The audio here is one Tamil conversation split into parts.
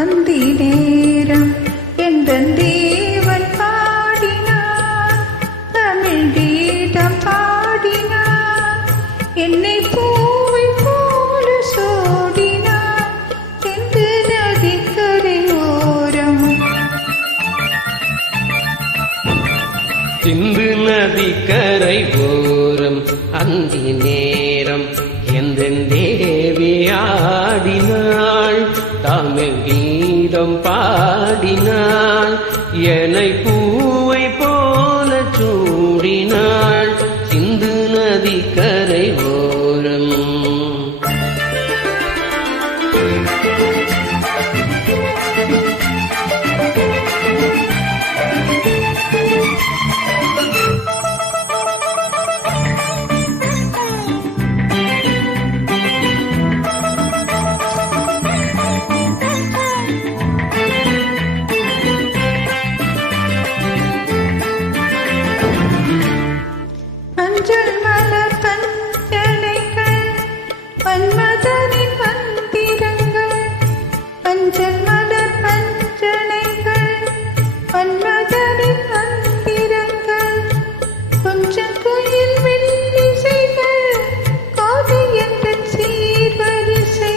அந்தி நேரம் எந்தன் தேவன் பாடினார், தமிழ் கீதம் பாடினார், என்னை பூவை போல சோடினார், தெந்து நதிக்கரை ஓரம். சிந்து நதிக்கரை ஓரம் அந்தி நேரம் எந்தன் தேவி ஆடினாள், தமிழ் கீதம் பாடினாள், என்னை பூவை போல சூடினாள், சிந்து நதிக்கரை ஓரம். மஞ்சள் மலர் பஞ்சனைகள் மன்மதனின் மந்திரங்கள், மஞ்சள் மலர் பஞ்சனைகள் மன்மதனின் மந்திரங்கள், கொஞ்சம் குயில் வெள்ளிசைகள் கோதை என்ற சீர்வரிசை.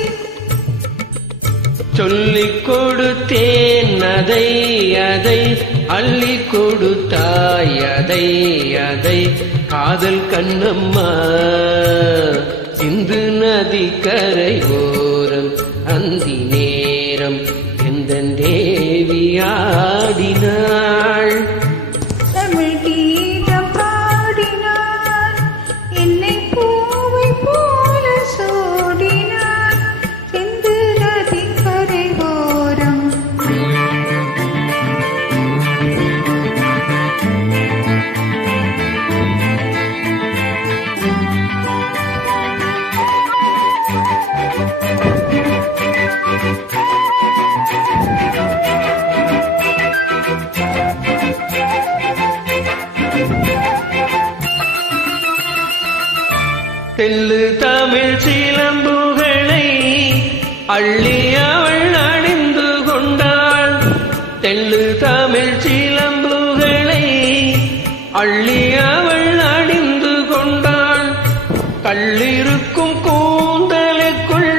சொல்லிக் கொடுத்தேன் அதை அதை அள்ளி கொடுத்தாய் அதை அதை, காதல் கண்ணம்மா சிந்து நதிக்கரை ஓரம் அந்தி நேரம் எந்தன் தேவி ஆடினாள், தமிழ் கீதம் பாடினார், என்னை பூவை போல சோடினார், சிந்து நதிக்கரை ஓரம். தெல்லு தமிழ் சிலம்புகளை அள்ளி அவள் அணிந்து கொண்டாள், தெல்லு தமிழ் சிலம்புகளை அள்ளி அவள் அணிந்து கொண்டாள், கள்ளிருக்கும் கூந்தலுக்குள்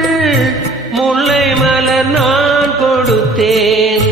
முல்லை மலர் நான் கொடுத்தேன்.